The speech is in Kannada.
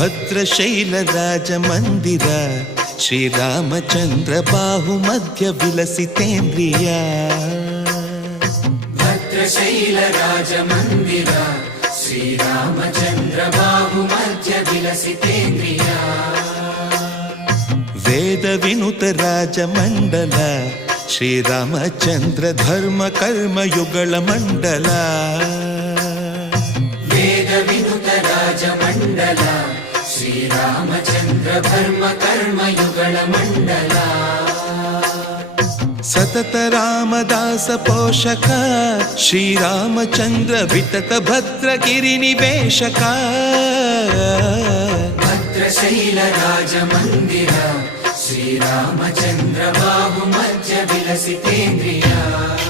ಭದ್ರಶೈಲ ರಾಜ ಮಂದಿರ ಶ್ರೀರಾಮಚಂದ್ರ ಬಾಹು ಮಧ್ಯ ವಿಲಸಿತೇಂದ್ರಿಯ ಭದ್ರಶೈಲ ರಾಜ ಮಂದಿರ ಶ್ರೀರಾಮಚಂದ್ರ ಬಾಹು ಮಧ್ಯ ವಿಲಸಿತೇಂದ್ರಿಯ ವೇದ ವಿನುತ ರಾಜ ಮಂಡಲ ಶ್ರೀರಾಮಚಂದ್ರ ಧರ್ಮ ಕರ್ಮ ಯುಗಳ ಮಂಡಲ ವೇದ ವಿನುತ ರಾಜ ಮಂಡಲ ಶ್ರೀರಾಮಚಂದ್ರ ಧರ್ಮ ಕರ್ಮ ಯುಗಳ ಮಂಡಲ ಸತತ ರಾಮದಾಸ ಪೋಷಕ ಶ್ರೀರಾಮಚಂದ್ರ ವಿತತ ಭದ್ರಗಿರಿ ನಿವೇಶಕ ಭದ್ರಶೈಲ ರಾಜ ಮಂದಿರ ಶ್ರೀರಾಮಚಂದ್ರ ಬಾಹು ಮಧ್ಯ ವಿಲಸಿತೇಂದ್ರಿಯ